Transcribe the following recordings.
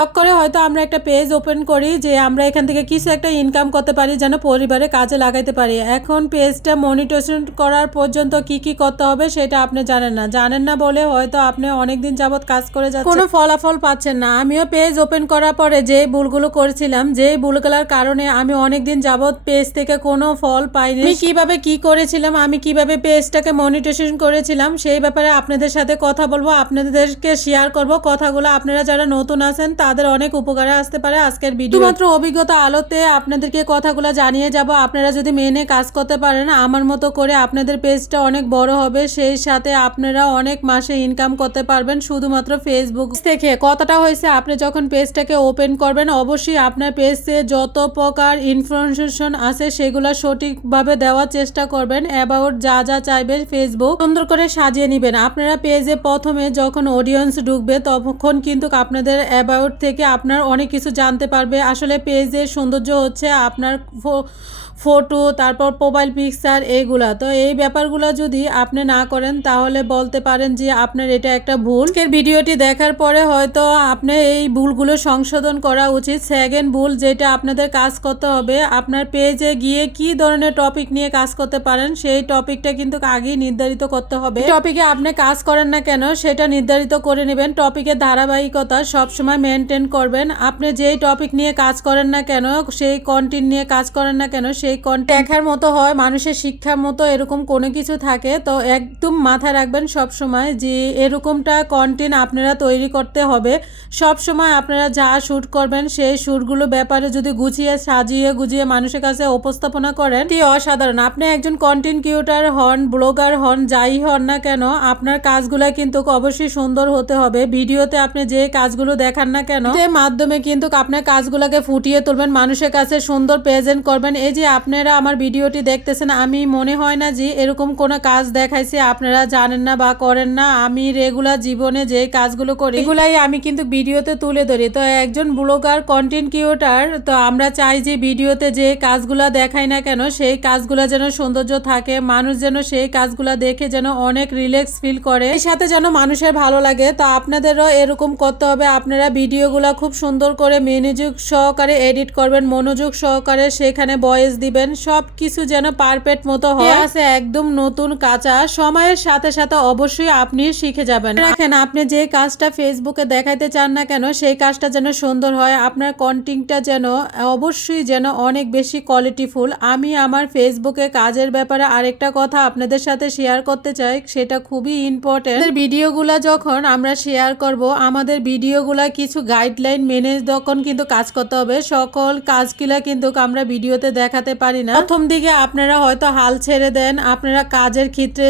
শখ করে হয়তো আমরা একটা পেজ ওপেন করি যে আমরা এখান থেকে কিছু একটা ইনকাম করতে পারি, যেন পরিবারে কাজে লাগাইতে পারি। এখন পেজটা মনিটেশন করার পর্যন্ত কি কি করতে হবে সেটা আপনি জানেন না। জানেন না বলে হয়তো আপনি অনেকদিন যাবত কাজ করে যাচ্ছেন। কোনো ফলাফল পাচ্ছেন না। আমিও পেজ ওপেন করার পরে যে ভুলগুলো করেছিলাম যে ভুলগুলোর কারণে আমি অনেকদিন যাবত পেজ থেকে কোনো ফল পাইনি। আমি কীভাবে কি করেছিলাম, আমি কীভাবে পেজটাকে মনিটেশন করেছিলাম, সেই ব্যাপারে আপনাদের সাথে কথা বলব। আপনাদেরকে শেয়ার করব। কথাগুলো আপনারা যারা নতুন আছেন তাদের অনেক উপকারে আসতে পারে। আজকের ভিডিও মাত্র অভিজ্ঞতা আলোতে আপনাদেরকে কথাগুলো জানিয়ে যাব। আপনারা যদি মেনে কাজ করতে পারেন, আমার মতো করে আপনাদের পেজটা অনেক বড় হবে। সেই সাথে আপনারা অনেক মাসে ইনকাম করতে পারবেন শুধুমাত্র ফেসবুক থেকে। কথাটা হয়েছে? আপনি যখন পেজটাকে ওপেন করবেন, অবশ্যই আপনার পেজে যত প্রকার ইনফরমেশন আছে, সেগুলো সঠিকভাবে দেওয়ার চেষ্টা করবেন। অ্যাবাউট যা যা চাইবে ফেসবুক সুন্দর করে সাজিয়ে নেবেন। আপনারা পেজে প্রথমে যখন অডিয়েন্স ঢুকবে, তখন কিন্তু আপনাদের অ্যাবাউট থেকে আপনার অনেক কিছু জানতে পারবে। আসলে পেজের সৌন্দর্য হচ্ছে আপনার ফটো তারপর মোবাইল পিকচার এইগুলা তো এই ব্যাপারগুলো যদি আপনি না করেন, তাহলে বলতে পারেন যে আপনার এটা একটা ভুল। ভিডিওটি দেখার পরে হয়তো আপনি এই ভুলগুলো সংশোধন করা উচিত। সেকেন্ড ভুল যেটা আপনাদের কাজ করতে হবে, আপনার পেজে গিয়ে কি ধরনের টপিক নিয়ে কাজ করতে পারেন, সেই টপিকটা কিন্তু আগেই নির্ধারিত করতে হবে। টপিকে আপনি কাজ করেন না কেন, সেটা নির্ধারিত করে নেবেন। টপিকের ধারাবাহিকতা সবসময় মেনটেন করবেন। আপনি যেই টপিক নিয়ে কাজ করেন না কেন, সেই কন্টেন্ট নিয়ে কাজ করেন না কেন, সেই কন্টেন্ট দেখার মতো হয়, মানুষের শিক্ষার মতো এরকম কোনো কিছু থাকে, তো একদম মাথায় রাখবেন সব সময় যে এরকমটা কন্টেন্ট আপনারা তৈরি করতে হবে। সব সময় আপনারা যা শ্যুট করবেন, সেই শ্যুটগুলো ব্যাপারে যদি গুছিয়ে, সাজিয়ে গুজিয়ে মানুষের কাছে উপস্থাপনা করেন এটি অসাধারণ। আপনি একজন কন্টেন্ট ক্রিয়েটার হন ব্লগার হন, যাই হন না কেন, আপনার কাজগুলো কিন্তু অবশ্যই সুন্দর হতে হবে। ভিডিওতে আপনি যে কাজগুলো দেখান না কেন যে মাধ্যমে কিন্তু আপনার কাজগুলোকে ফুটিয়ে তুলবেন, মানুষের কাছে সুন্দর প্রেজেন্ট করবেন। এই যে আপনারা আমার ভিডিওটি দেখতেছেন, আমি মনে হয় না যে এরকম কোনো কাজ দেখাইছে, আপনারা জানেন না বা করেন না। আমি রেগুলার জীবনে যে কাজগুলো করি, এগুলাই আমি কিন্তু ভিডিওতে তুলে ধরি। তো একজন ব্লগার কন্টেন্ট ক্রিয়েটার তো আমরা চাই যে ভিডিওতে যে কাজগুলো দেখাই না কেন, সেই কাজগুলো যেন সৌন্দর্য থাকে, মানুষ যেন সেই কাজগুলো দেখে যেন অনেক রিল্যাক্স ফিল করে। এর সাথে যেন মানুষের ভালো লাগে, তো আপনাদেরও এরকম করতে হবে। আপনারা ভিডিওগুলো খুব সুন্দর করে মনোযোগ সহকারে এডিট করবেন, মনোযোগ সহকারে সেখানে ভয়েস দিবেন, সব কিছু যেন পারফেক্ট মতো হয়। আছে একদম নতুন কাঁচা, সময়ের সাথে সাথে অবশ্যই আপনি শিখে যাবেন। রাখেন আপনি যে কাজটা ফেসবুকে দেখাইতে চান না কেন, সেই কাজটা যেন সুন্দর হয়, আপনার কন্টিংটা যেন অবশ্যই যেন অনেক বেশি কোয়ালিটিফুল আমি আমার ফেসবুকে কাজের ব্যাপারে আরেকটা কথা আপনাদের সাথে শেয়ার করতে চাই, সেটা খুবই ইম্পর্টেন্ট ভিডিওগুলো যখন আমরা শেয়ার করব, আমাদের ভিডিওগুলা কিছু গাইডলাইন মেনে তখন কিন্তু কাজ করতে হবে, সকল কাজগুলা কিন্তু আমরা ভিডিওতে দেখাতে পারি না। প্রথম দিকে আপনারা হয়তো হাল ছেড়ে দেন, আপনারা কাজের ক্ষেত্রে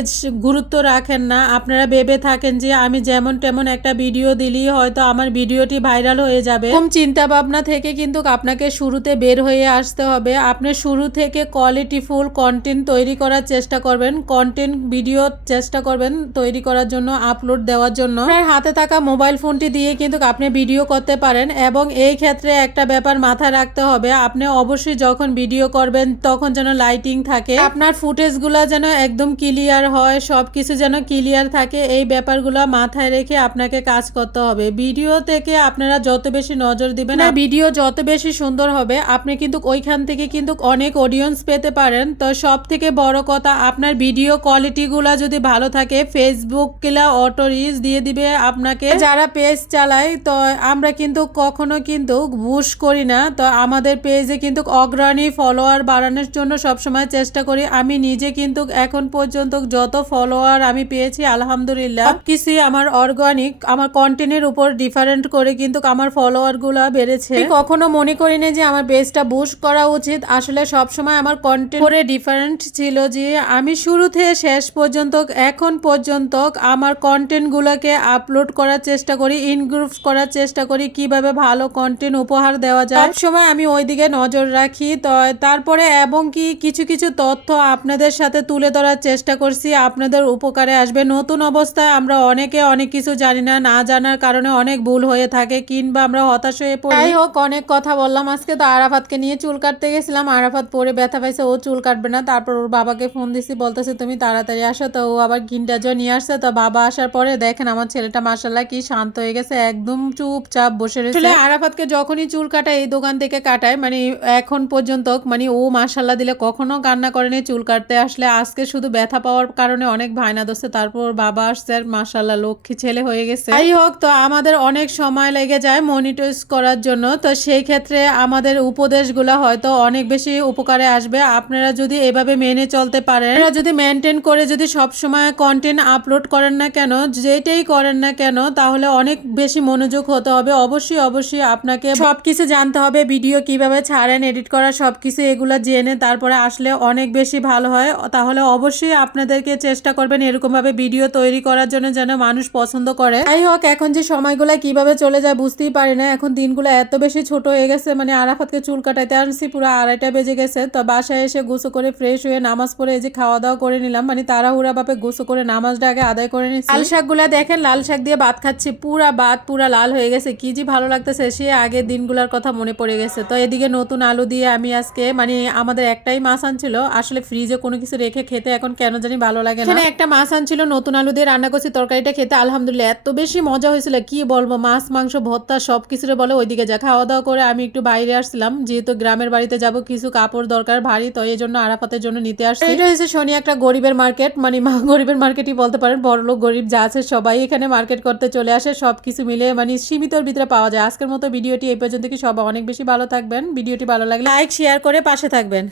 গুরুত্ব রাখেন না। আপনারা ভেবে থাকেন যে আমি যেমন তেমন একটা ভিডিও দিলেই হয়তো আমার ভিডিওটি ভাইরাল হয়ে যাবে। এরকম চিন্তা ভাবনা থেকে কিন্তু আপনাকে শুরুতে বের হয়ে আসতে হবে। আপনি শুরু থেকে কোয়ালিটিফুল কন্টেন্ট তৈরি করার চেষ্টা করবেন। কন্টেন্ট ভিডিও চেষ্টা করবেন তৈরি করার জন্য আপলোড দেওয়ার জন্য। আপনার হাতে থাকা মোবাইল ফোনটি দিয়ে কিন্তু আপনি ভিডিও করতে পারেন এবং এই ক্ষেত্রে একটা ব্যাপার মাথায় রাখতে হবে আপনি অবশ্যই যখন ভিডিও করবেন তখন যেন লাইটিং থাকে আপনার ফুটেজগুলো যেন একদম ক্লিয়ার হয় সব কিছু যেন ক্লিয়ার থাকে এই ব্যাপারগুলো মাথায় রেখে আপনাকে কাজ করতে হবে। ভিডিও থেকে আপনারা যত বেশি নজর দিবেন আর ভিডিও যত বেশি সুন্দর হবে আপনি কিন্তু ওইখান থেকে কিন্তু অনেক অডিয়েন্স পেতে পারেন। তো সব থেকে বড় কথা আপনার ভিডিও কোয়ালিটিগুলো যদি ভালো থাকে ফেসবুক কিলা অটো রিচ দিয়ে দিবে আপনাকে। যারা পেজ চালায় তো আমরা কিন্তু কখনো কিন্তু বুশ করি না। তো আমাদের পেজে কিন্তু অগ্রণী ফলোয়ার বাড়ানোর জন্য সবসময় চেষ্টা করি। আমি নিজে কিন্তু এখন পর্যন্ত যত ফলোয়ার আমি পেয়েছি, আলহামদুলিল্লাহ কিছুই আমার অর্গানিক আমার কন্টেন্টের উপর ডিফারেন্ট করে কিন্তু আমার ফলোয়ারগুলা বেড়েছে। কখনো মনে করি না যে আমার পেজটা বুশ করা উচিত। আসলে সবসময় আমার কন্টেন্ট করে ডিফারেন্ট ছিল যে আমি শুরু থেকে শেষ পর্যন্ত, এখন পর্যন্ত আমার কন্টেন্টগুলোকে আপলোড করার চেষ্টা করি ইনগ্রুভ করার চেষ্টা করি কীভাবে ভালো কন্টেন্ট উপহার দেওয়া যায়। সব সময় আমি ওইদিকে নজর রাখি। তো তারপরে এবং কি কিছু কিছু তথ্য আপনাদের সাথে তুলে ধরার চেষ্টা করছি। আপনাদের উপকারে আসবে। নতুন অবস্থায় আমরা অনেকে অনেক কিছু জানি না। না জানার কারণে অনেক ভুল হয়ে থাকে কিংবা আমরা হতাশ হয়ে পড়ি। যাই হোক, অনেক কথা বললাম আজকে। তো আরাফাতকে নিয়ে চুল কাটতে গেছিলাম। আরাফাত পরে ব্যথা পাইছে, ও চুল কাটবে না। তারপর ওর বাবাকে ফোন দিছি, বলতেছে, তুমি তাড়াতাড়ি আসো। তো ও আবার গিন্ডাজও নিয়ে আসছে। তো বাবা আসার পরে দেখেন, আমার ছেলেটা মাসাল্লাহ কি শান্ত হয়ে গেছে। একদম চুপচাপ। চুপচাপ বসে রয়েছে। আরাফাতকে যখনই চুল কাটায় এই দোকান থেকে কাটায় মানে এখন পর্যন্ত মানে ও মাসাল্লাহ দিলে কখনো কান্না করেনি চুল কাটতে আসলে আজকে শুধু ব্যথা পাওয়ার কারণে অনেক ভাইনা দোষে তারপর বাবা আসছে আর মাসাল্লাহ লক্ষ্মী ছেলে হয়ে গেছে। যাই হোক তো আমাদের অনেক সময় লেগে যায় মনিটরিজ করার জন্য তো সেই ক্ষেত্রে আমাদের উপদেশগুলো হয়তো অনেক বেশি উপকারে আসবে। আপনারা যদি এভাবে মেনে চলতে পারেন আপনারা যদি মেনটেন করে যদি সব সময় কন্টেন্ট আপলোড করেন না কেন যেটাই করেন না কেন তাহলে অনেক বেশি মনোযোগ হতে হবে। অবশ্যই অবশ্যই আপনাকে সবকিছু জানতে হবে, ভিডিও কীভাবে ছাড়েন এডিট করা, সবকিছু এগুলো জেনে তারপরে আসলে অনেক বেশি ভালো হয়। তাহলে অবশ্যই আপনাদেরকে চেষ্টা করবেন এরকম ভাবে ভিডিও তৈরি করার জন্য যেন মানুষ পছন্দ করে। যাই হোক, এখন যে সময়গুলো কীভাবে চলে যায় বুঝতেই পারি না। এখন দিনগুলো এত বেশি ছোট হয়ে গেছে মানে আরাফাতকে চুল কাটাইতে আনছি, পুরো আড়াইটা বেজে গেছে। তো বাসায় এসে গোসো করে ফ্রেশ হয়ে নামাজ পড়ে এই যে খাওয়া দাওয়া করে নিলাম মানে তাড়াহুড়া ভাবে গোসো করে নামাজটা আগে আদায় করে নিচ্ছি। লাল শাকগুলা দেখেন, লাল শাক দিয়ে ভাত খাচ্ছি, পুরা ভাত পুরা লাল হয়ে গেছে কি যে ভালো লাগতেছে সে আগের দিনগুলোর কথা মনে পড়ে গেছে। তো এদিকে নতুন আলু দিয়ে আমি আজকে মানে আমাদের একটাই মাছ আনছিল আসলে ফ্রিজে কোনো কিছু রেখে খেতে এখন কেন জানি ভালো লাগে না। একটা মাছ আনছিল নতুন আলু দিয়ে রান্না করছি তরকারিটা খেতে আলহামদুলিল্লাহ এত বেশি মজা হয়েছিল কি বলব? মাছ মাংস ভর্তা সব কিছুরে বলে ওইদিকে যা। খাওয়া দাওয়া করে আমি একটু বাইরে আসছিলাম যেহেতু গ্রামের বাড়িতে যাব কিছু কাপড় দরকার ভারী তো এই জন্য আরাফাতের জন্য নিতে আসছি। এটা হচ্ছে শনি একটা গরিবের মার্কেট মানে মা গরিবের মার্কেটই বলতে পারেন বড় লোক গরিব যা আছে সবাই এখানে মার্কেট করতে চলে আসে সব কিছু মিলে মানে সীমিতর ভিতরে পাওয়া যায়। আজকের মতো ভিডিওটি এই পর্যন্ত কি সবাই অনেক বেশি ভালো থাকবেন। ভিডিওটি ভালো লাগলে লাইক, শেয়ার করে পাশে থাকবেন।